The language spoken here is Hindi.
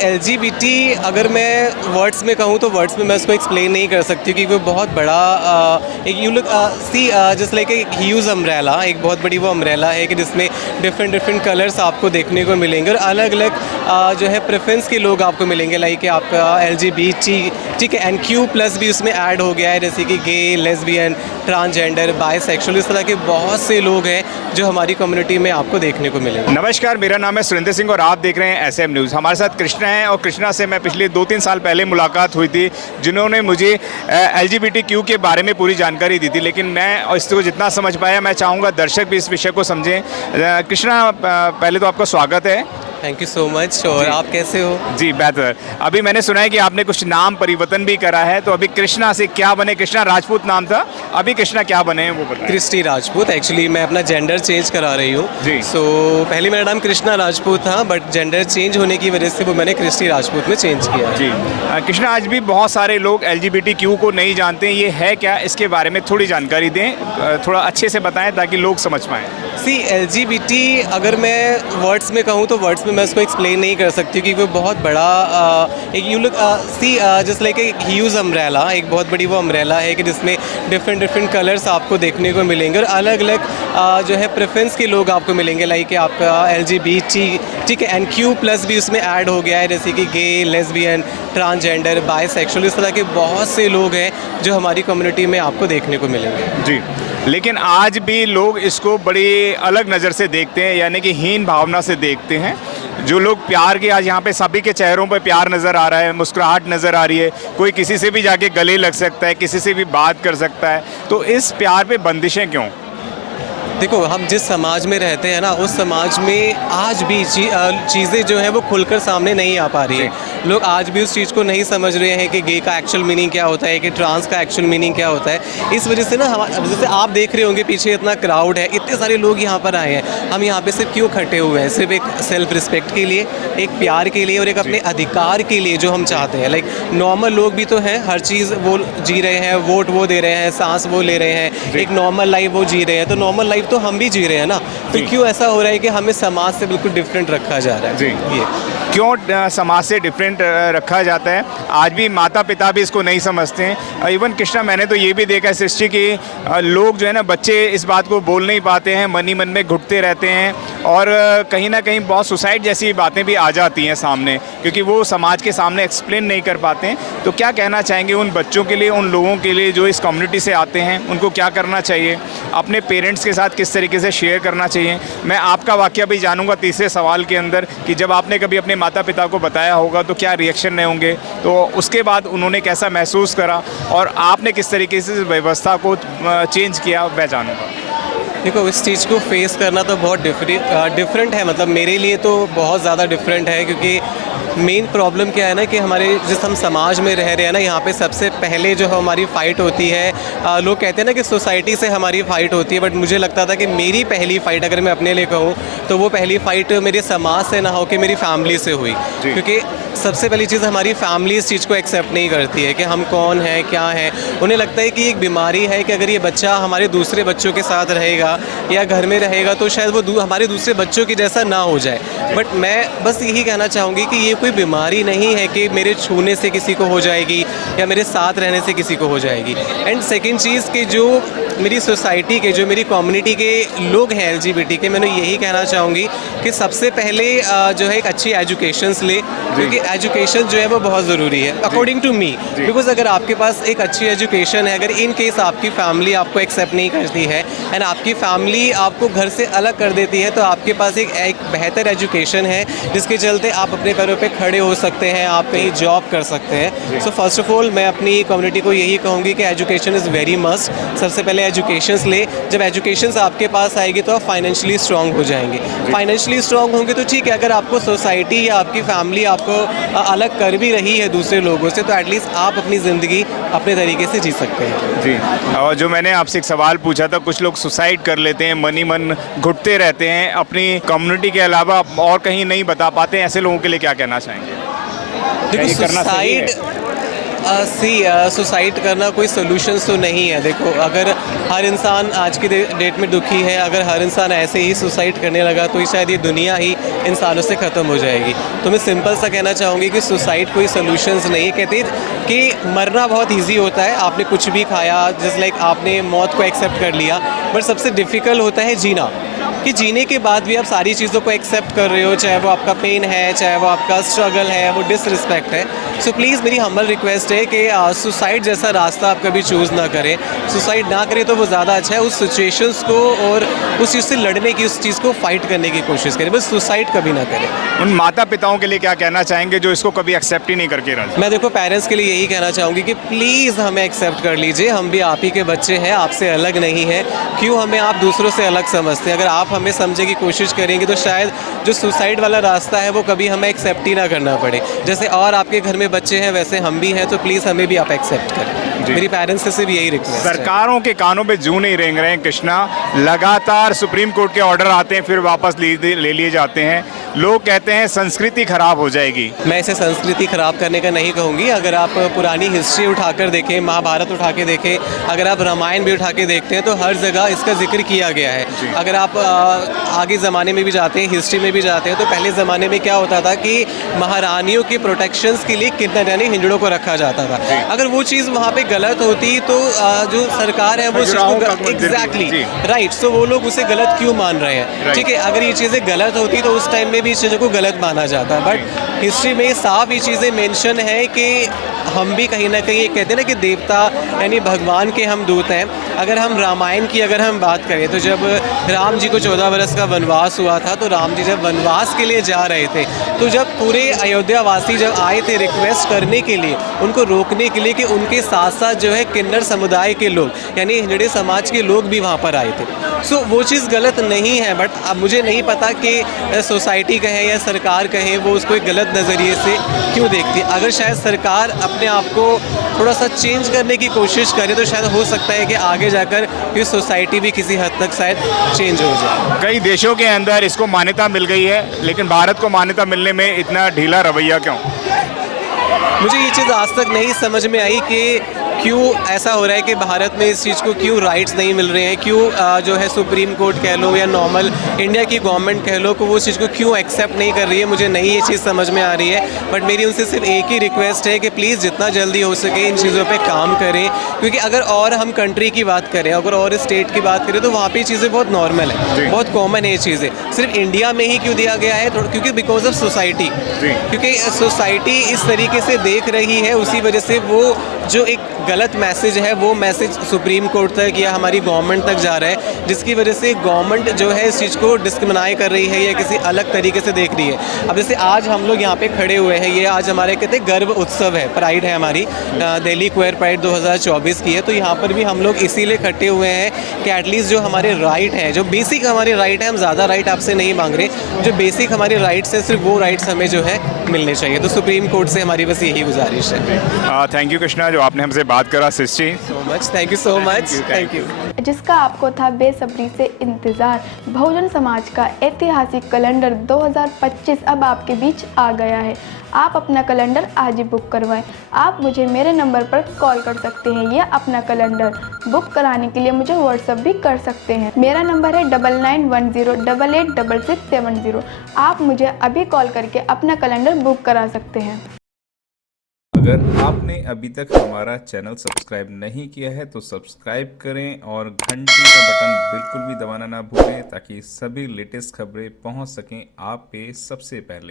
LGBT अगर मैं वर्ड्स में कहूँ तो वर्ड्स में मैं उसको एक्सप्लेन नहीं कर सकती क्योंकि वो बहुत बड़ा एक you look see just like एक ह्यूज अम्ब्रेला, एक बहुत बड़ी वो अम्ब्रेला है कि जिसमें डिफरेंट डिफरेंट कलर्स आपको देखने को मिलेंगे और अलग अलग जो है प्रेफरेंस के लोग आपको मिलेंगे। लाइक आपका LGBT, ठीक है, एंड Q+ भी उसमें ऐड हो गया है, जैसे कि गे, लेस्बियन, ट्रांसजेंडर, बायसेक्सुअल, इस तरह के बहुत से लोग हैं जो हमारी कम्युनिटी में आपको देखने को मिलेंगे। नमस्कार, मेरा नाम है सुरेंद्र सिंह और आप देख रहे हैं SM न्यूज़। हमारे साथ कृष्णा हैं और कृष्णा से मैं पिछले 2-3 साल पहले मुलाकात हुई थी, जिन्होंने मुझे LGBTQ के बारे में पूरी जानकारी दी थी, लेकिन मैं इसको जितना समझ पाया, मैं चाहूँगा दर्शक भी इस विषय को समझें। कृष्णा, पहले तो आपका स्वागत है। Thank you so much. और आप कैसे हो? जी बेहतर। अभी मैंने सुना है कि आपने कुछ नाम परिवर्तन भी करा है, तो अभी कृष्णा से क्या बने? कृष्णा राजपूत नाम था, अभी कृष्णा क्या बने हैं वो बताएं। क्रिस्टी राजपूत। एक्चुअली मैं अपना जेंडर चेंज करा रही हूँ जी। सो पहले मेरा नाम कृष्णा राजपूत था, बट जेंडर चेंज होने की वजह से वो मैंने क्रिस्टी राजपूत में चेंज किया। जी कृष्णा, आज भी बहुत सारे लोग LGBTQ को नहीं जानते, ये है क्या? इसके बारे में थोड़ी जानकारी दें, थोड़ा अच्छे से बताएं ताकि लोग समझ पाएँ। सी LGBT अगर मैं वर्ड्स में कहूँ तो वर्ड्स में मैं उसको एक्सप्लेन नहीं कर सकती क्योंकि वो बहुत बड़ा एक you look see just like एक ह्यूज अम्ब्रेला, एक बहुत बड़ी वो अम्ब्रेला है कि जिसमें डिफरेंट डिफरेंट कलर्स आपको देखने को मिलेंगे और अलग अलग जो है प्रेफरेंस के लोग आपको मिलेंगे। लाइक आपका LGBT, ठीक है, एंड Q+ भी उसमें ऐड हो गया है, जैसे कि गे, लेस्बियन, ट्रांसजेंडर, बायसेक्सुअल, इस तरह के बहुत से लोग हैं जो हमारी कम्युनिटी में आपको देखने को मिलेंगे। जी, लेकिन आज भी लोग इसको बड़ी अलग नज़र से देखते हैं, यानी कि हीन भावना से देखते हैं। जो लोग प्यार के, आज यहाँ पे सभी के चेहरों पे प्यार नज़र आ रहा है, मुस्कुराहट नज़र आ रही है, कोई किसी से भी जाके गले लग सकता है, किसी से भी बात कर सकता है, तो इस प्यार पे बंदिशें क्यों? देखो, हम जिस समाज में रहते हैं ना, उस समाज में आज भी चीज़ें जो हैं वो खुलकर सामने नहीं आ पा रही है। लोग आज भी उस चीज़ को नहीं समझ रहे हैं कि गे का एक्चुअल मीनिंग क्या होता है, कि ट्रांस का एक्चुअल मीनिंग क्या होता है। इस वजह से ना जैसे आप देख रहे होंगे पीछे इतना क्राउड है, इतने सारे लोग यहाँ पर आए हैं। हम यहाँ पे सिर्फ क्यों इकट्ठे हुए हैं? सिर्फ एक सेल्फ रिस्पेक्ट के लिए, एक प्यार के लिए और एक अपने अधिकार के लिए जो हम चाहते हैं। लाइक नॉर्मल लोग भी तो हैं, हर चीज़ वो जी रहे हैं, वोट वो दे रहे हैं, सांस वो ले रहे हैं, एक नॉर्मल लाइफ वो जी रहे हैं, तो नॉर्मल लाइफ तो हम भी जी रहे हैं ना। तो क्यों ऐसा हो रहा है कि हमें समाज से बिल्कुल डिफरेंट रखा जा रहा है? जी, ये क्यों समाज से डिफरेंट रखा जाता है? आज भी माता पिता भी इसको नहीं समझते हैं। इवन कृष्णा, मैंने तो ये भी देखा है सृष्टि कि लोग जो है ना, बच्चे इस बात को बोल नहीं पाते हैं, मन ही मन में घुटते रहते हैं और कहीं ना कहीं बहुत सुसाइड जैसी बातें भी आ जाती हैं सामने, क्योंकि वो समाज के सामने एक्सप्लेन नहीं कर पाते हैं। तो क्या कहना चाहेंगे उन बच्चों के लिए, उन लोगों के लिए जो इस कम्युनिटी से आते हैं? उनको क्या करना चाहिए? अपने पेरेंट्स के साथ किस तरीके से शेयर करना चाहिए? मैं आपका वाकया भी जानूंगा तीसरे सवाल के अंदर, कि जब आपने कभी अपने माता पिता को बताया होगा तो क्या रिएक्शन रहे होंगे, तो उसके बाद उन्होंने कैसा महसूस करा और आपने किस तरीके से व्यवस्था को चेंज किया, वह जानूंगा। देखो, इस चीज़ को फेस करना तो बहुत डिफरेंट है। मतलब मेरे लिए तो बहुत ज़्यादा डिफरेंट है, क्योंकि मेन प्रॉब्लम क्या है ना कि हमारे जिस हम समाज में रह रहे हैं ना, यहाँ पे सबसे पहले जो हमारी फ़ाइट होती है, लोग कहते हैं ना कि सोसाइटी से हमारी फ़ाइट होती है, बट मुझे लगता था कि मेरी पहली फ़ाइट, अगर मैं अपने लिए कहूँ तो वो पहली फ़ाइट मेरे समाज से ना हो के मेरी फैमिली से हुई। क्योंकि सबसे पहली चीज़, हमारी फैमिली इस चीज़ को एक्सेप्ट नहीं करती है कि हम कौन हैं, क्या हैं। उन्हें लगता है कि एक बीमारी है कि अगर ये बच्चा हमारे दूसरे बच्चों के साथ रहेगा या घर में रहेगा तो शायद वो हमारे दूसरे बच्चों की जैसा ना हो जाए। बट मैं बस यही कहना चाहूँगी कि ये कोई बीमारी नहीं है कि मेरे छूने से किसी को हो जाएगी या मेरे साथ रहने से किसी को हो जाएगी। एंड सेकेंड चीज़ कि जो मेरी सोसाइटी के, जो मेरी कम्युनिटी के लोग हैं LGBT के, मैंने यही कहना चाहूँगी कि सबसे पहले जो है एक अच्छी एजुकेशंस ले, क्योंकि एजुकेशन जो है वो बहुत ज़रूरी है अकॉर्डिंग टू मी। बिकॉज अगर आपके पास एक अच्छी एजुकेशन है, अगर इन केस आपकी फैमिली आपको एक्सेप्ट नहीं करती है एंड आपकी फैमिली आपको घर से अलग कर देती है, तो आपके पास एक बेहतर एजुकेशन है जिसके चलते आप अपने पैरों पे खड़े हो सकते हैं, आप कहीं जॉब कर सकते हैं। सो फर्स्ट ऑफ ऑल मैं अपनी कम्युनिटी को यही कहूँगी कि एजुकेशन इज़ वेरी मस्ट। सबसे पहले एजुकेशंस ले, जब एजुकेशंस आपके पास आएगी तो आप फाइनेंशियली स्ट्रांग हो जाएंगे। फाइनेंशियली स्ट्रांग होंगे तो ठीक है, अगर आपको सोसाइटी या आपकी फैमिली आपको अलग कर भी रही है दूसरे लोगों से, तो एटलीस्ट आप अपनी ज़िंदगी अपने तरीके से जी सकते हैं। जी, और जो मैंने आपसे एक सवाल पूछा था, कुछ लोग सुसाइड कर लेते हैं, मन ही मन घुटते रहते हैं, अपनी कम्युनिटी के अलावा और कहीं नहीं बता पाते हैं, ऐसे लोगों के लिए क्या कहना चाहेंगे? देखो, सुसाइड करना कोई सोल्यूशन तो नहीं है। देखो, अगर हर इंसान आज की डेट में दुखी है, अगर हर इंसान ऐसे ही सुसाइड करने लगा तो शायद ये दुनिया ही इंसानों से ख़त्म हो जाएगी। तो मैं सिंपल सा कहना चाहूँगी कि सुसाइड कोई सोल्यूशंस नहीं। कहते कि मरना बहुत ईजी होता है, आपने कुछ भी खाया, जस्ट लाइक आपने मौत को एक्सेप्ट कर लिया, बट सबसे डिफ़िकल्ट होता है जीना, कि जीने के बाद भी आप सारी चीज़ों को एक्सेप्ट कर रहे हो, चाहे वो आपका पेन है, चाहे वो आपका स्ट्रगल है, वो डिसरिस्पेक्ट है। सो प्लीज़ मेरी हम्बल रिक्वेस्ट है कि सुसाइड जैसा रास्ता आप कभी चूज़ ना करें। सुसाइड ना करें तो वो ज़्यादा अच्छा है। उस सिचुएशंस को और उस चीज़ से लड़ने की, उस चीज़ को फाइट करने की कोशिश करें, बस सुसाइड कभी ना करें। उन माता पिताओं के लिए क्या कहना चाहेंगे जो इसको कभी एक्सेप्ट ही नहीं करके राजी? मैं देखो पेरेंट्स के लिए यही कहना चाहूँगी कि प्लीज़ हमें एक्सेप्ट कर लीजिए, हम भी आप ही के बच्चे हैं, आपसे अलग नहीं हैं। क्यों हमें आप दूसरों से अलग समझते हैं? अगर आप हमें समझने की कोशिश करेंगे तो शायद जो सुसाइड वाला रास्ता है वो कभी हमें एक्सेप्ट ही ना करना पड़े। जैसे और आपके घर में बच्चे हैं वैसे हम भी हैं, तो प्लीज़ हमें भी आप एक्सेप्ट करें। मेरी पेरेंट्स से सिर्फ यही रिक्वेस्ट है। सरकारों के कानों पे जूं नहीं रेंग रहे हैं कृष्णा, लगातार सुप्रीम कोर्ट के ऑर्डर आते हैं फिर वापस ले लिए जाते हैं। लोग कहते हैं संस्कृति खराब हो जाएगी। मैं इसे संस्कृति खराब करने का नहीं कहूँगी। अगर आप पुरानी हिस्ट्री उठाकर देखें, महाभारत उठा के देखें, अगर आप रामायण भी उठा के देखते हैं तो हर जगह इसका जिक्र किया गया है। अगर आप आगे ज़माने में भी जाते हैं, हिस्ट्री में भी जाते हैं, तो पहले ज़माने में क्या होता था कि महारानियों के प्रोटेक्शंस के लिए किडनैप यानी हिंदुओं को रखा जाता था। अगर वो चीज़ वहाँ पे गलत होती तो जो सरकार है वो एग्जैक्टली राइट, सो वो लोग उसे गलत क्यों मान रहे हैं? ठीक है, अगर ये चीज़ें गलत होती तो उस टाइम में भी इस चीज़ों को गलत माना जाता। बट हिस्ट्री में साफ ये चीज़ें मेंशन है कि हम भी कहीं ना कहीं कहते हैं ना कि देवता यानी भगवान के हम दूत हैं। अगर हम रामायण की अगर हम बात करें तो जब राम जी को 14 वर्ष का वनवास हुआ था, तो राम जी जब वनवास के लिए जा रहे थे, तो जब पूरे अयोध्या वासी जब आए थे रिक्वेस्ट करने के लिए, उनको रोकने के लिए कि उनके साथ साथ जो है किन्नर समुदाय के लोग यानी हिंदू समाज के लोग भी वहाँ पर आए थे। सो वो चीज़ गलत नहीं है। बट अब मुझे नहीं पता कि सोसाइटी कहे या सरकार कहे वो उसको एक गलत नज़रिए से क्यों देखती है। अगर शायद सरकार अपने आप को थोड़ा सा चेंज करने की कोशिश करे तो शायद हो सकता है कि आगे जाकर ये सोसाइटी भी किसी हद तक शायद चेंज हो जाए। कई देशों के अंदर इसको मान्यता मिल गई है, लेकिन भारत को मान्यता मिलने में इतना ढीला रवैया क्यों? मुझे ये चीज़ आज तक नहीं समझ में आई कि क्यों ऐसा हो रहा है कि भारत में इस चीज़ को क्यों राइट्स नहीं मिल रहे हैं, क्यों जो है सुप्रीम कोर्ट कह लो या नॉर्मल इंडिया की गवर्नमेंट कह लो, को वो चीज़ को क्यों एक्सेप्ट नहीं कर रही है। मुझे नहीं ये चीज़ समझ में आ रही है। बट मेरी उनसे सिर्फ एक ही रिक्वेस्ट है कि प्लीज़ जितना जल्दी हो सके इन चीज़ों पर काम करें, क्योंकि अगर और हम कंट्री की बात करें, अगर और स्टेट की बात करें तो वहाँ पर चीज़ें बहुत नॉर्मल है, बहुत कॉमन है ये चीज़ें। सिर्फ इंडिया में ही क्यों दिया गया है? क्योंकि बिकॉज ऑफ सोसाइटी, क्योंकि सोसाइटी इस तरीके से देख रही है, उसी वजह से वो जो एक गलत मैसेज है वो मैसेज सुप्रीम कोर्ट तक या हमारी गवर्नमेंट तक जा रहा है, जिसकी वजह से गवर्नमेंट जो है इस चीज़ को डिस्क्रिमिनाई कर रही है या किसी अलग तरीके से देख रही है। अब जैसे आज हम लोग यहाँ पे खड़े हुए हैं, ये आज हमारे कहते हैं गर्व उत्सव है, प्राइड है हमारी, दिल्ली क्वेयर प्राइड 2024 की है। तो यहाँ पर भी हम लोग इसीलिए इकट्ठे हुए हैं कि एटलीस्ट जो हमारे राइट हैं, जो बेसिक हमारे राइट हैं, हम ज़्यादा राइट आपसे नहीं मांग रहे, जो बेसिक हमारे राइट्स हैं सिर्फ वो राइट्स हमें जो है मिलने चाहिए। तो सुप्रीम कोर्ट से हमारी बस यही गुजारिश है। थैंक यू कृष्णा, जो आपने हमसे बात करा। Srishti, so much, thank you so much, thank you. जिसका आपको था बेसब्री से इंतज़ार, बहुजन समाज का ऐतिहासिक कैलेंडर 2025 अब आपके बीच आ गया है। आप अपना कैलेंडर आज ही बुक करवाएं। आप मुझे मेरे नंबर पर कॉल कर सकते हैं या अपना कैलेंडर बुक कराने के लिए मुझे व्हाट्सएप भी कर सकते हैं। मेरा नंबर है 9910886670। आप मुझे अभी कॉल करके अपना कैलेंडर बुक करा सकते हैं। अगर आपने अभी तक हमारा चैनल सब्सक्राइब नहीं किया है तो सब्सक्राइब करें और घंटी का बटन बिल्कुल भी दबाना ना भूलें, ताकि सभी लेटेस्ट खबरें पहुंच सकें आप पे सबसे पहले।